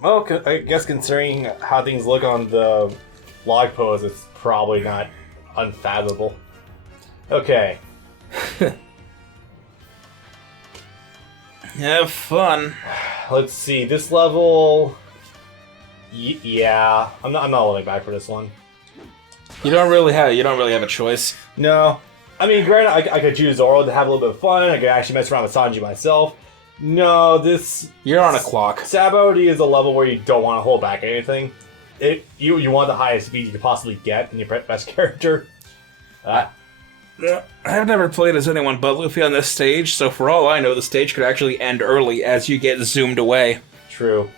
Well, I guess considering how things look on the log pose, it's probably not unfathomable. Okay. Have fun. Let's see. This level... yeah. I'm not holding back for this one. You don't really have a choice. No. I mean, granted, I could choose Zoro to have a little bit of fun. I could actually mess around with Sanji myself. No, this... You're on a clock. Sabaody is a level where you don't want to hold back anything. You want the highest speed you could possibly get in your best character. I've never played as anyone but Luffy on this stage, so for all I know, the stage could actually end early as you get zoomed away. True.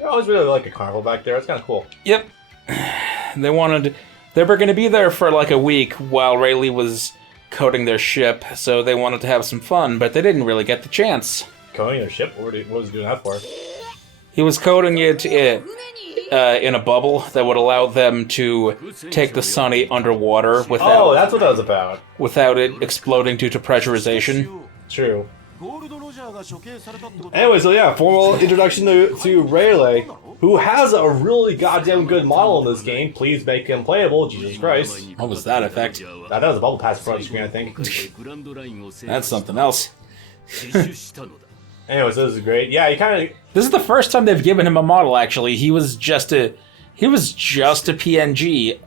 I always really like a carnival back there. It's kind of cool. Yep. They were going to be there for like a week while Rayleigh was coating their ship, so they wanted to have some fun, but they didn't really get the chance. Coating their ship? What was he doing that for? He was coating it in a bubble that would allow them to take the Sunny underwater without... Oh, that's what that was about. Without it exploding due to pressurization. True. Anyway, so yeah, formal introduction to Rayleigh, who has a really goddamn good model in this game. Please make him playable, Jesus Christ. What was that effect? That was a bubble pass in front of the screen, I think. That's something else. Anyway, so this is great. Yeah, he kind of... This is the first time they've given him a model, actually. He was just a PNG,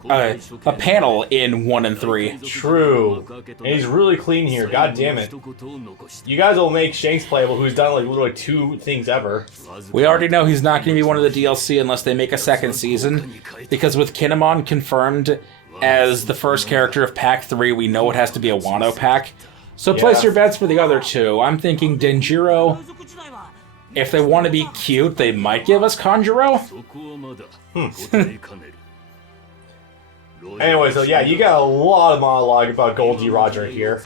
a panel in 1 and 3. True. And he's really clean here, god damn it. You guys will make Shanks playable, who's done like literally 2 things ever. We already know he's not going to be one of the DLC unless they make a second season, because with Kinemon confirmed as the first character of Pack 3, we know it has to be a Wano pack. So place your bets for the other 2. I'm thinking Denjiro. If they want to be cute, they might give us Kanjuro. Anyway, so yeah, you got a lot of monologue about Gold D. Roger here.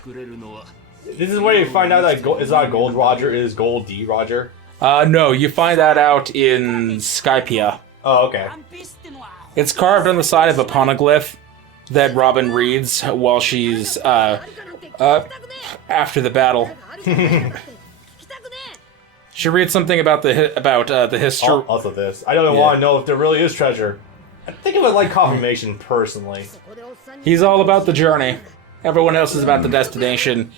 This is where you find out that it's not Gold Roger, it is Gold D. Roger. No, you find that out in Skypiea. Oh, okay. It's carved on the side of a poneglyph that Robin reads while she's after the battle. She reads something about the history. Also this. I don't want to know if there really is treasure. I think of it like confirmation, personally. He's all about the journey. Everyone else is about the destination.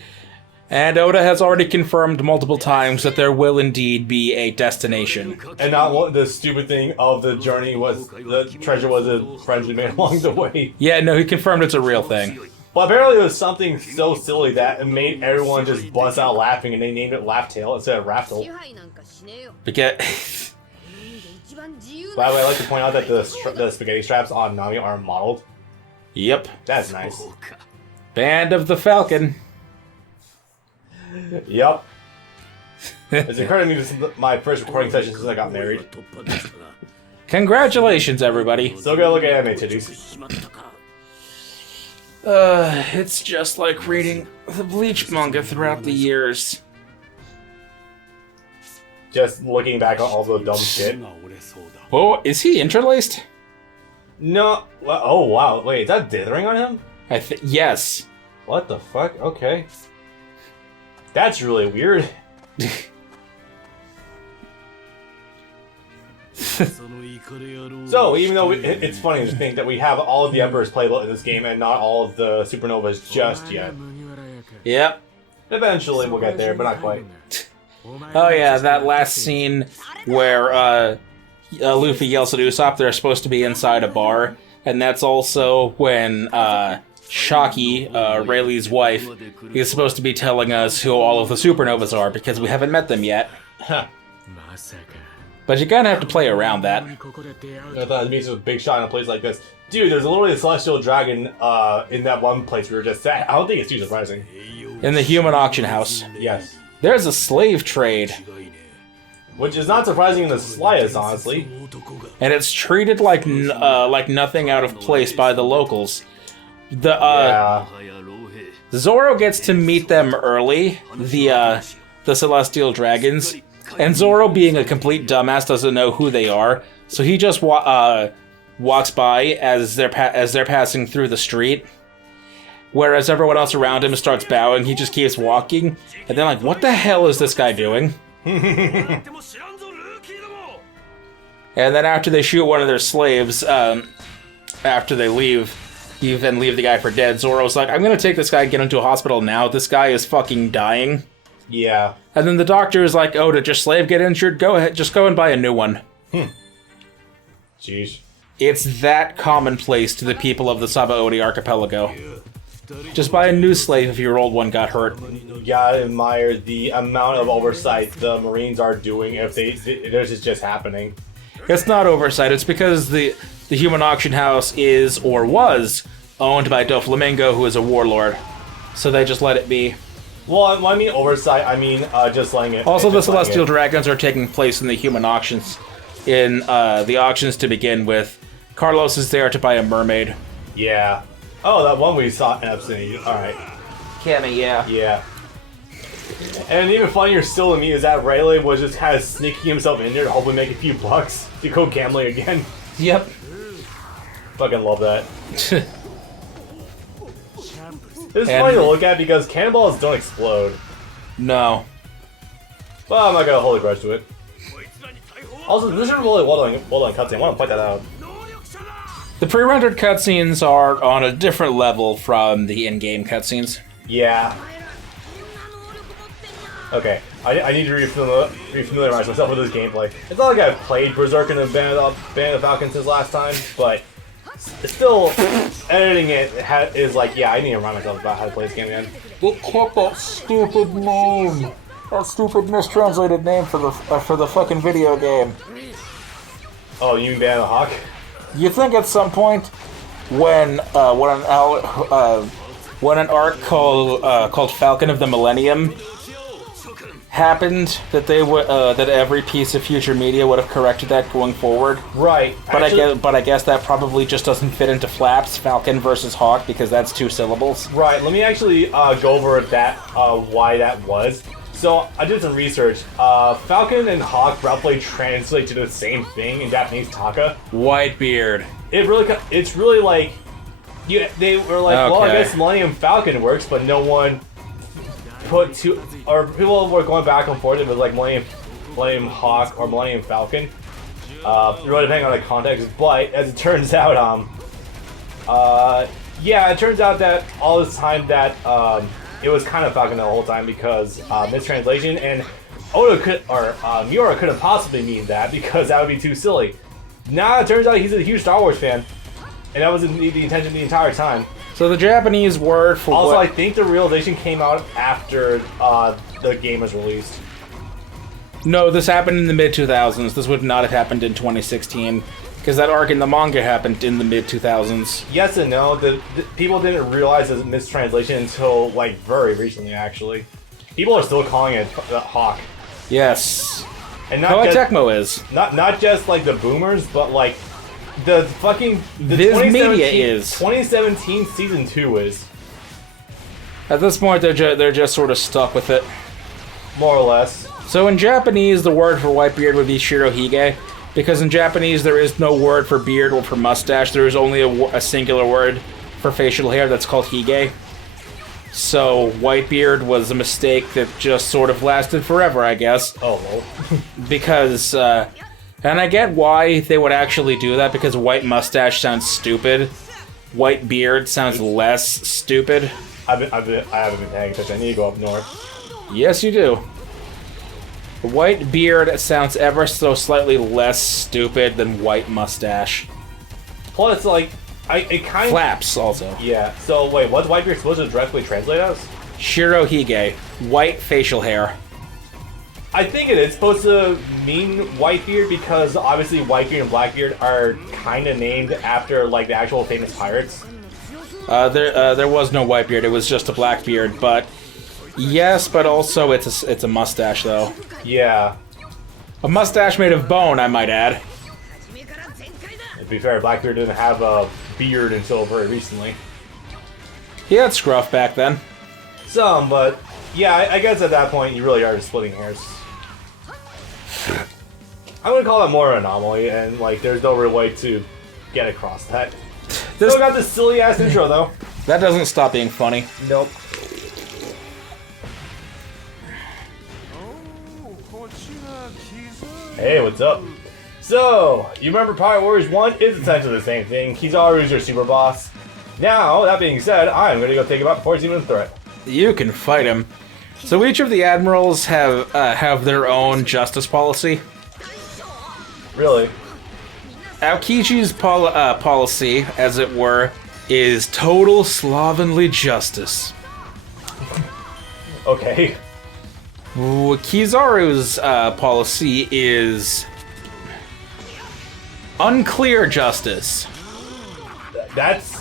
And Oda has already confirmed multiple times that there will indeed be a destination. And not what the stupid thing of the journey was, the treasure was a friend we made along the way. Yeah, no, he confirmed it's a real thing. Well, apparently it was something so silly that it made everyone just bust out laughing, and they named it Laugh-Tail instead of Raftel. Because... By the way, I'd like to point out that the spaghetti straps on Nami are modeled. Yep. That's nice. Band of the Falcon. Yep. It's occurred to me this is my first recording session since I got married. Congratulations, everybody. Still gotta look at anime titties. It's just like reading the Bleach manga throughout the years. Just looking back on all the dumb shit. Oh, is he interlaced? No. Oh, wow. Wait, is that dithering on him? Yes. What the fuck? Okay. That's really weird. So, even though it's funny to think that we have all of the Emperors playable in this game and not all of the Supernovas just yet. Yep. Eventually we'll get there, but not quite. Oh yeah, that last scene where Luffy yells at Usopp they're supposed to be inside a bar, and that's also when Shaki, Rayleigh's wife, is supposed to be telling us who all of the Supernovas are, because we haven't met them yet. Huh. But you're gonna have to play around that. I thought it means a big shot in a place like this. Dude, there's literally a celestial dragon in that one place we were just at. I don't think it's too surprising. In the human auction house. Yes. There's a slave trade. Which is not surprising in the slightest, honestly. And it's treated like nothing out of place by the locals. Zoro gets to meet them early, the celestial dragons. And Zoro, being a complete dumbass, doesn't know who they are, so he just walks by as they're passing through the street. whereas everyone else around him starts bowing. He just keeps walking, and they're like, what the hell is this guy doing? And then after they shoot one of their slaves, after they leave, even leave the guy for dead, Zoro's like, I'm gonna take this guy and get him to a hospital now. This guy is fucking dying. Yeah. And then the doctor is like, oh, did your slave get injured? Go ahead, just go and buy a new one. Jeez. It's that commonplace to the people of the Sabaody archipelago. Just buy a new slave if your old one got hurt. You gotta admire the amount of oversight the Marines are doing if this is just happening. It's not oversight, it's because the human auction house is, or was, owned by Doflamingo, who is a warlord. So they just let it be. Well, when I mean oversight, I mean just letting it... Also, the Celestial Dragons are taking place in the human auctions. In the auctions to begin with, Carlos is there to buy a mermaid. Yeah. Oh, that one we saw in Epson. Alright. Cammy, yeah. Yeah. And even funnier still to me is that Rayleigh was just kind of sneaking himself in there to hopefully make a few bucks to go gambling again. Yep. Fucking love that. It's funny to look at because cannonballs don't explode. No. But I'm not gonna hold a grudge to it. Also, this is a really well done cutscene. I want to point that out. The pre-rendered cutscenes are on a different level from the in-game cutscenes. Yeah. Okay, I need to refamiliarize myself with this gameplay. It's not like I've played Berserk and the Band of Falcon since last time, but still, editing it is like, yeah, I need to remind myself about how to play this game again. They kept that stupid name. That stupid mistranslated name for the fucking video game. Oh, you mean Band of the Hawk? You think at some point, when an arc called Falcon of the Millennium happened, that they would that every piece of future media would have corrected that going forward? Right. But I guess that probably just doesn't fit into Flaps Falcon versus Hawk because that's 2 syllables. Right. Let me actually go over that why that was. So I did some research. Falcon and Hawk roughly translate to the same thing in Japanese, Taka. Whitebeard. It's really like, they were like, okay. well, I guess Millennium Falcon works, but no one put or people were going back and forth. It was like Millennium Hawk or Millennium Falcon. Really depending on the context, but as it turns out, yeah, it turns out that all this time that it was kind of Falcon the whole time because mistranslation, and Miura couldn't possibly mean that because that would be too silly. Now it turns out he's a huge Star Wars fan, and that was the intention the entire time. So the Japanese word for also, I think the realization came out after the game was released. No, this happened in the mid-2000s. This would not have happened in 2016. Because that arc in the manga happened in the mid-2000s. Yes and no. The people didn't realize the mistranslation until, like, very recently, actually. People are still calling it Hawk. Yes. And not just, Tecmo is. Not just, like, the boomers, but, like, the fucking... Viz Media is. 2017 Season 2 is. At this point, they're just sort of stuck with it. More or less. So in Japanese, the word for Whitebeard would be Shirohige. Because in Japanese, there is no word for beard or for mustache. There is only a singular word for facial hair that's called hige. So Whitebeard was a mistake that just sort of lasted forever, I guess. Oh, well. Because, and I get why they would actually do that, because white mustache sounds stupid. White beard sounds less stupid. I haven't been paying attention. I need to go up north. Yes, you do. White beard sounds ever so slightly less stupid than white mustache. Plus, like, it kind of... Flaps, also. Yeah, so wait, what's Whitebeard supposed to directly translate as? Shirohige. White facial hair. I think it is supposed to mean Whitebeard because obviously Whitebeard and Blackbeard are kind of named after, like, the actual famous pirates. There was no Whitebeard, it was just a Blackbeard, but... Yes, but also it's a mustache, though. Yeah. A mustache made of bone, I might add. To be fair, Blackbeard didn't have a beard until very recently. He had scruff back then. Some, but yeah, I guess at that point you really are just splitting hairs. I'm gonna call that more an anomaly, and like there's no real way to get across that. Still got this silly ass intro though. That doesn't stop being funny. Nope. Hey, what's up? So, you remember Pirate Warriors 1 is essentially the same thing. Kizaru is your super boss. Now, that being said, I'm going to go take him out before he's even a threat. You can fight him. So each of the admirals have their own justice policy. Really? Aokiji's policy, as it were, is total slovenly justice. Okay. Kizaru's policy is unclear justice. That's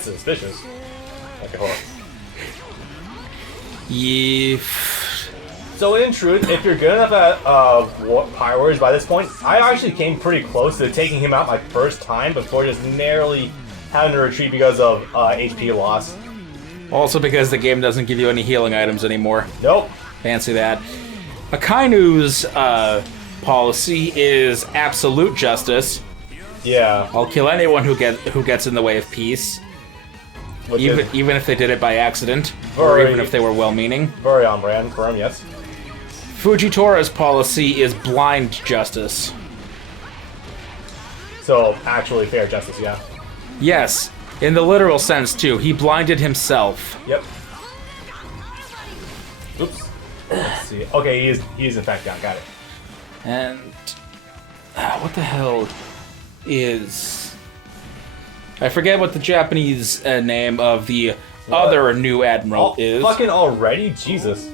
suspicious. Okay, hold on. So in truth, if you're good enough at Pirate Warriors by this point, I actually came pretty close to taking him out my first time before just narrowly having to retreat because of HP loss. Also because the game doesn't give you any healing items anymore. Nope. Fancy that. Akainu's policy is absolute justice. Yeah. I'll kill anyone who gets in the way of peace. Even if they did it by accident, or even if they were well-meaning. Very on brand for him, yes. Fujitora's policy is blind justice. So, actually fair justice, yeah. Yes, in the literal sense, too. He blinded himself. Yep. Oops. Let's see. Okay, he is in fact down. Got it. And... what the hell is... I forget what the Japanese name of the other new admiral is. Fucking already? Jesus.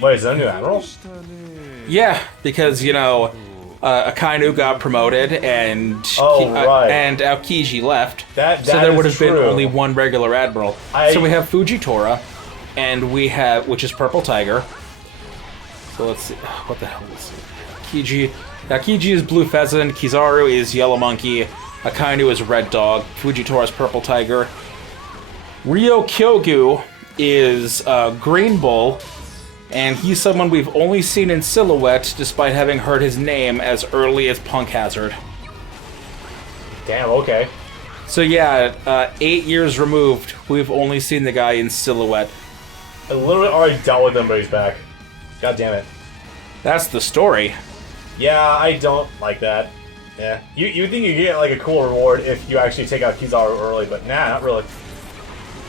Wait, is that a new admiral? Yeah, because, you know, Akainu got promoted and and Aokiji left. That so there would have been true. only one regular admiral. So we have Fujitora, and we have, which is Purple Tiger. So let's see, what the hell is it? Aokiji is Blue Pheasant, Kizaru is Yellow Monkey, Akainu is Red Dog, Fujitora is Purple Tiger. Ryo Kyogu is Green Bull, and he's someone we've only seen in silhouette despite having heard his name as early as Punk Hazard. Damn, okay. So yeah, 8 years removed, we've only seen the guy in silhouette. I literally already dealt with him, but he's back. God damn it. That's the story. Yeah, I don't like that. Yeah. You think you get like a cool reward if you actually take out Kizaru early, but nah, not really.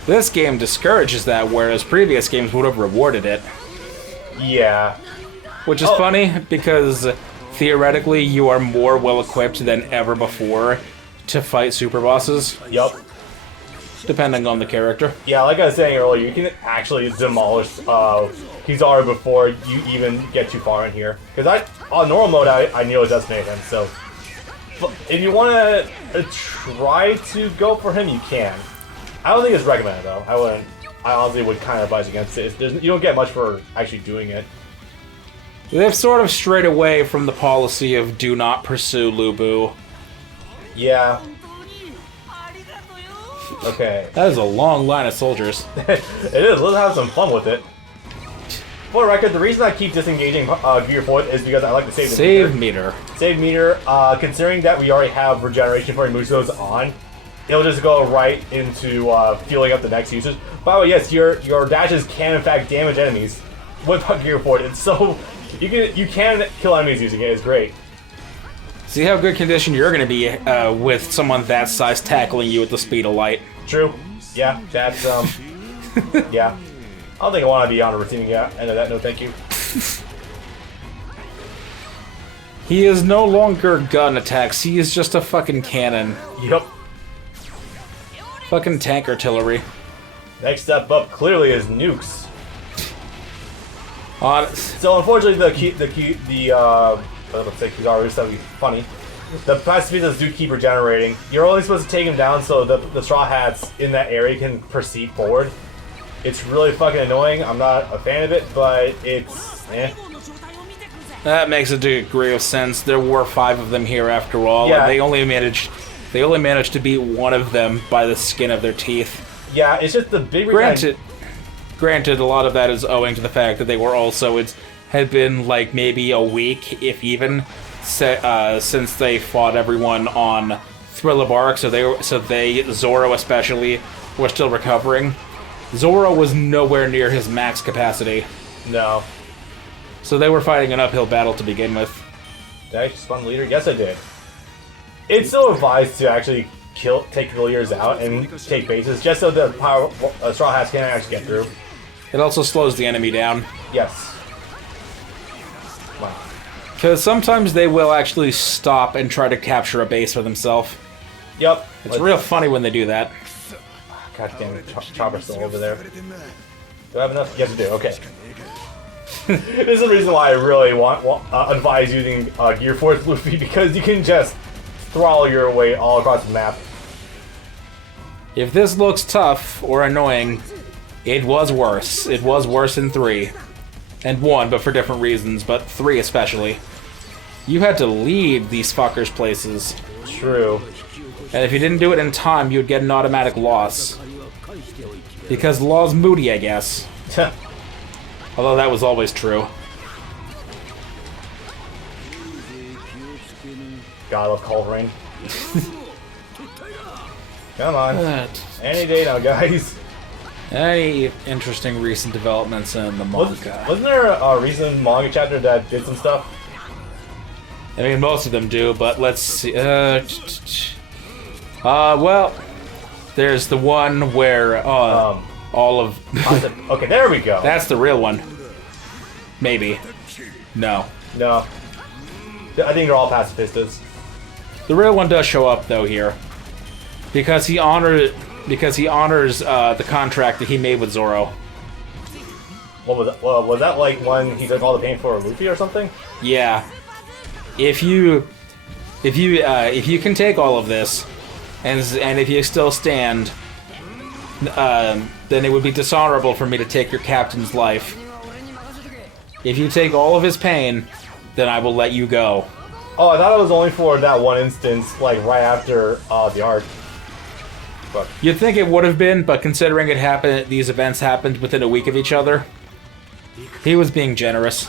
This game discourages that, whereas previous games would have rewarded it. Yeah. Which is funny, because theoretically you are more well-equipped than ever before to fight super bosses. Yup. Depending on the character. Yeah, like I was saying earlier, you can actually demolish Kizaru before you even get too far in here. Because on normal mode, I nearly decimate him, so... If you want to try to go for him, you can. I don't think it's recommended, though. I honestly would kind of advise against it. You don't get much for actually doing it. They've sort of strayed away from the policy of do not pursue Lubu. Yeah. Okay. That is a long line of soldiers. It is. Let's have some fun with it. For the record, the reason I keep disengaging Gear 4 is because I like to save the meter. Save meter. Considering that we already have regeneration for Musos on, it'll just go right into fueling up the next users. By the way, yes, your dashes can in fact damage enemies with Gear 4. It's so you can kill enemies using it. It's great. See how good condition you're going to be with someone that size tackling you at the speed of light. True. Yeah, that's yeah. I don't think I want to be on a receiving end of that. No, thank you. He is no longer gun attacks. He is just a fucking cannon. Yep. Fucking tank artillery. Next step up clearly is nukes. So unfortunately, let's say Kizaru, that would be funny. The pacifistas do keep regenerating. You're only supposed to take him down so the Straw Hats in that area can proceed forward. It's really fucking annoying. I'm not a fan of it, but it's That makes a degree of sense. There were 5 of them here after all, yeah. And they only managed to beat one of them by the skin of their teeth. Yeah, it's just the big Granted, a lot of that is owing to the fact that they were also had been like maybe a week, if even, since they fought everyone on Thriller Bark. So Zoro especially were still recovering, Zoro was nowhere near his max capacity. No. So they were fighting an uphill battle to begin with. Did I spawn the leader? Yes, I did. It's so advised to actually take the leaders out and take bases, just so the Straw Hats can actually get through. It also slows the enemy down. Yes. Come on. Because sometimes they will actually stop and try to capture a base for themselves. Yep. It's real funny when they do that. God damn it, Chopper's still over there. Do I have enough? Yes, I do. Okay. This is the reason why I really advise using Gear Force Luffy, because you can just throttle your way all across the map. If this looks tough or annoying, it was worse. It was worse in 3. And 1, but for different reasons, but 3 especially. You had to lead these fuckers places. True. And if you didn't do it in time, you would get an automatic loss. Because law's moody, I guess. Although that was always true. God, I love Culverin. Come on. Any day now, guys. Any interesting recent developments in the manga? Wasn't there a recent manga chapter that did some stuff? I mean, most of them do, but let's see. Well, there's the one where all of... Okay, there we go. That's the real one. Maybe. No. No. I think they're all pacifistas. The real one does show up, though, here. Because he honors the contract that he made with Zoro. What was that? Well, was that like when he took all the pain for Luffy or something? Yeah. If you can take all of this, and if you still stand, then it would be dishonorable for me to take your captain's life. If you take all of his pain, then I will let you go. Oh, I thought it was only for that one instance, like right after the arc. But You'd think it would have been, but considering these events happened within a week of each other, he was being generous.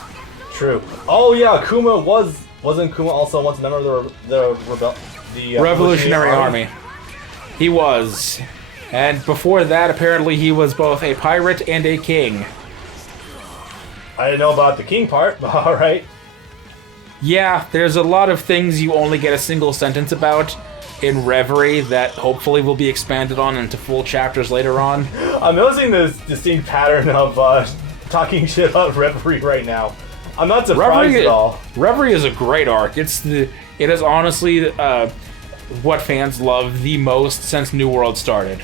True. Oh yeah, wasn't Kuma also once a member of the Revolutionary Army. He was. And before that, apparently he was both a pirate and a king. I didn't know about the king part, but alright. Yeah, there's a lot of things you only get a single sentence about in Reverie that hopefully will be expanded on into full chapters later on. I'm noticing this distinct pattern of talking shit about Reverie right now. I'm not surprised at all. Reverie is a great arc. It is honestly what fans love the most since New World started.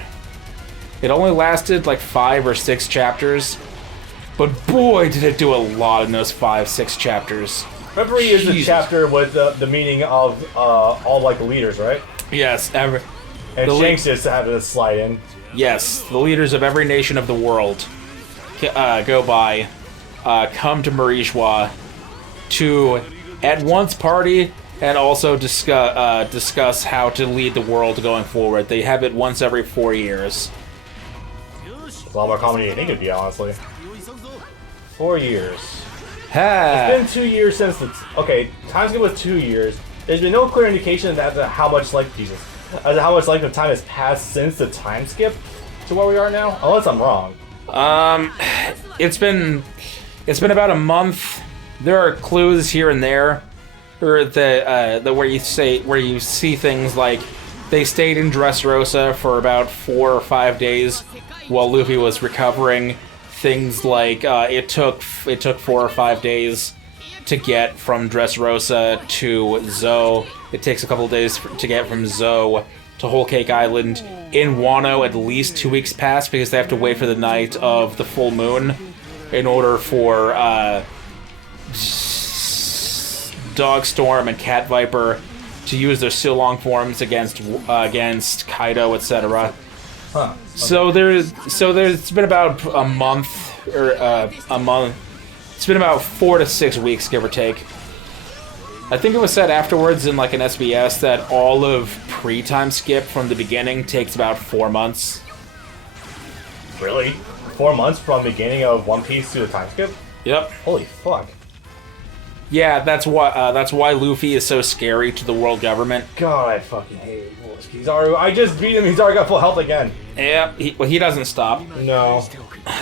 It only lasted like 5 or 6 chapters, but boy did it do a lot in those 5-6 chapters. Reverie is the chapter with the meaning of all like the leaders, right? Yes, and Shanks just had to slide in. Yes, the leaders of every nation of the world go by, come to Marijois to at once party and also discuss how to lead the world going forward. They have it once every 4 years. It's a lot more common than you think it'd be, honestly. 4 years. Ha. It's been 2 years since the... Okay, time skip was 2 years. There's been no clear indication as to how much, like, how much length of time has passed since the time skip to where we are now. Unless I'm wrong. It's been about a month. There are clues here and there, or where you see things like they stayed in Dressrosa for about 4 or 5 days while Luffy was recovering. Things like it took 4 or 5 days to get from Dressrosa to Zou. It takes a couple of days to get from Zou to Whole Cake Island. In Wano, at least 2 weeks pass because they have to wait for the night of the full moon in order for Dogstorm and Cat Viper to use their Silong forms against Kaido, etc. Huh. Okay. So there's been about a month or a month. It's been about 4 to 6 weeks, give or take. I think it was said afterwards in like an SBS that all of pre-time skip from the beginning takes about 4 months. Really? 4 months from the beginning of One Piece to the time skip? Yep. Holy fuck. Yeah, that's why Luffy is so scary to the world government. God, I fucking hate Kizaru. I just beat him. He's already got full health again. Yeah, he doesn't stop. No.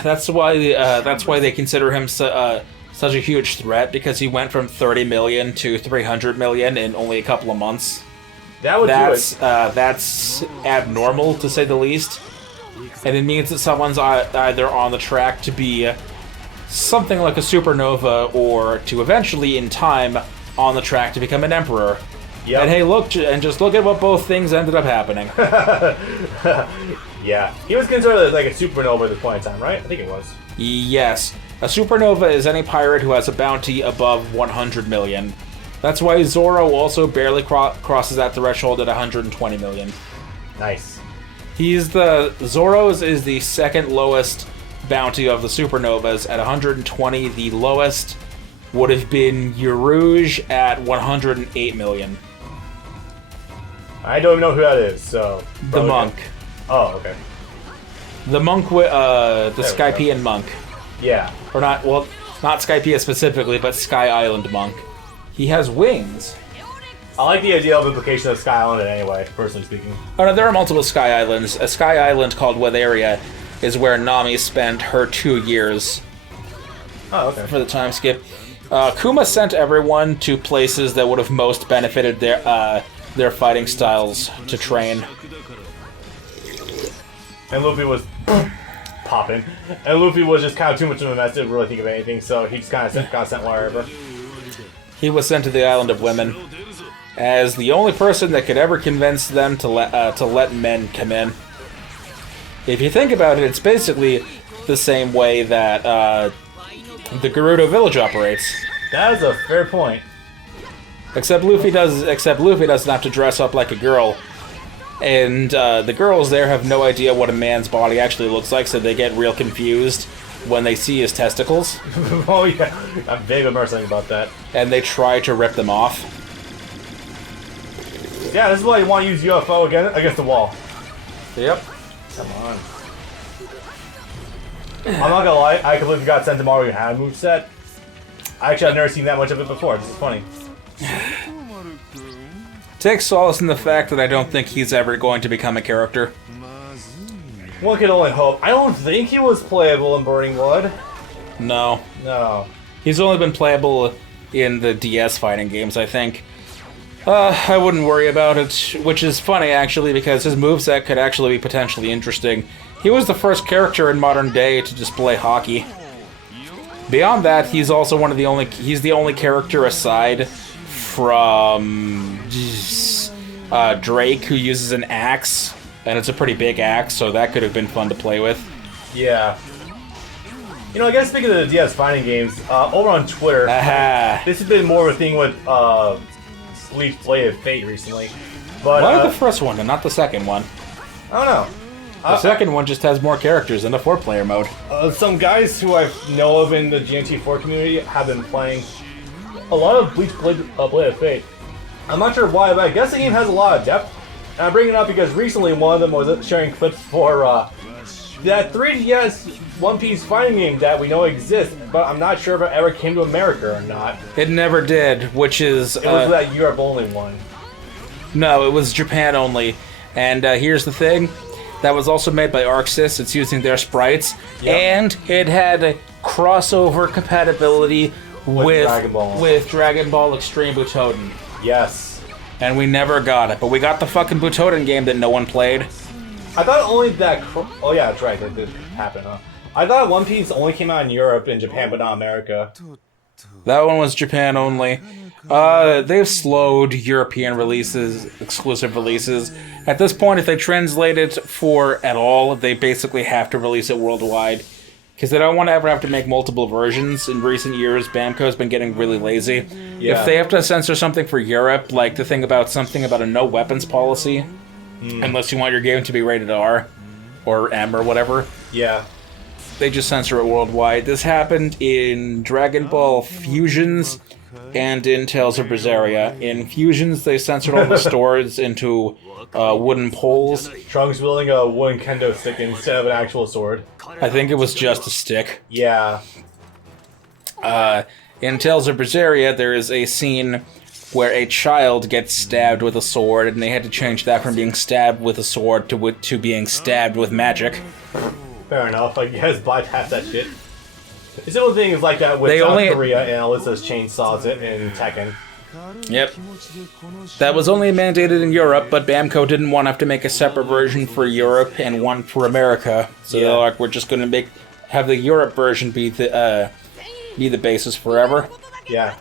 That's why they consider him such a huge threat, because he went from 30 million to 300 million in only a couple of months. That's abnormal, to say the least. And it means that someone's either on the track to be something like a supernova, or to eventually, in time, on the track to become an emperor. Yep. And hey, just look at what both things ended up happening. Yeah. He was considered like a supernova at this point in time, right? I think it was. Yes. A supernova is any pirate who has a bounty above 100 million. That's why Zoro also barely crosses that threshold at 120 million. Nice. Zoro's is the second lowest bounty of the supernovas at 120. The lowest would have been Urouge at 108 million. I don't even know who that is, so... The monk. Oh, okay. The monk, the Skypian monk. Yeah. Or not, well, not Skypea specifically, but Sky Island monk. He has wings. I like the idea of implication of Sky Island anyway, personally speaking. Oh no, there are multiple Sky Islands. A Sky Island called Weatheria is where Nami spent her 2 years. Oh, okay. For the time skip. Kuma sent everyone to places that would have most benefited their fighting styles to train. And Luffy was popping. And Luffy was just kind of too much of a mess to really think of anything, so he just kind of got sent wherever. He was sent to the Island of Women as the only person that could ever convince them to let men come in. If you think about it, it's basically the same way that the Gerudo village operates. That is a fair point. Except Luffy doesn't have to dress up like a girl. And the girls there have no idea what a man's body actually looks like, so they get real confused when they see his testicles. Oh yeah, I'm vague immersing about that. And they try to rip them off. Yeah, this is why you want to use UFO against the wall. Yep. Come on. I'm not gonna lie, I completely got sent to Mario Hana moveset. Actually, I've never seen that much of it before. This is funny. Take solace in the fact that I don't think he's ever going to become a character. One can only hope. I don't think he was playable in Burning Blood. No. No. He's only been playable in the DS fighting games, I think. I wouldn't worry about it, which is funny, actually, because his moveset could actually be potentially interesting. He was the first character in modern day to display hockey. Beyond that, he's also he's the only character aside from Drake who uses an axe, and it's a pretty big axe, so that could have been fun to play with. Yeah. You know, I guess speaking of the DS fighting games, over on Twitter, this has been more of a thing with Bleach Blade of Fate recently. But why the first one and not the second one? I don't know. The second one just has more characters in the 4-player mode. Some guys who I know of in the GNT4 community have been playing a lot of Bleach Blade of Fate. I'm not sure why, but I guess the game has a lot of depth. And I bring it up because recently one of them was sharing clips for that 3DS One Piece fighting game that we know exists, but I'm not sure if it ever came to America or not. It never did, which is... It was that Europe only one. No, it was Japan only. And here's the thing. That was also made by ArcSys. It's using their sprites. Yep. And it had crossover compatibility with Dragon Ball Extreme Butoden. Yes. And we never got it. But we got the fucking Butoden game that no one played. I thought only that... Oh yeah, that's right. That did happen, huh? I thought One Piece only came out in Europe and Japan, but not America. That one was Japan only. They've slowed European releases, exclusive releases. At this point, if they translate it for at all, they basically have to release it worldwide. Because they don't want to ever have to make multiple versions. In recent years, Bamco's been getting really lazy. Yeah. If they have to censor something for Europe, like the thing about a no weapons policy, unless you want your game to be rated R, or M, or whatever. Yeah. They just censor it worldwide. This happened in Dragon Ball Fusions and in Tales of Berseria. In Fusions, they censored all the swords into wooden poles. Trunks wielding a wooden kendo stick instead of an actual sword. I think it was just a stick. Yeah. In Tales of Berseria, there is a scene where a child gets stabbed with a sword, and they had to change that from being stabbed with a sword to being stabbed with magic. Fair enough. I guess bypass that shit. The simple thing is like that with They South only- Korea and Alyssa's chainsaws it in Tekken. Yep. That was only mandated in Europe, but Bamco didn't want to have to make a separate version for Europe and one for America. So Yeah. they're like, we're just going to have the Europe version be the basis forever. Yeah.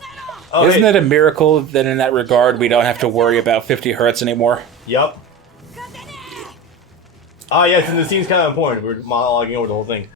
Oh, Isn't hey. it a miracle that in that regard we don't have to worry about 50 hertz anymore? Yup. Ah, yes, and the scene's kind of important. We're monologuing over the whole thing.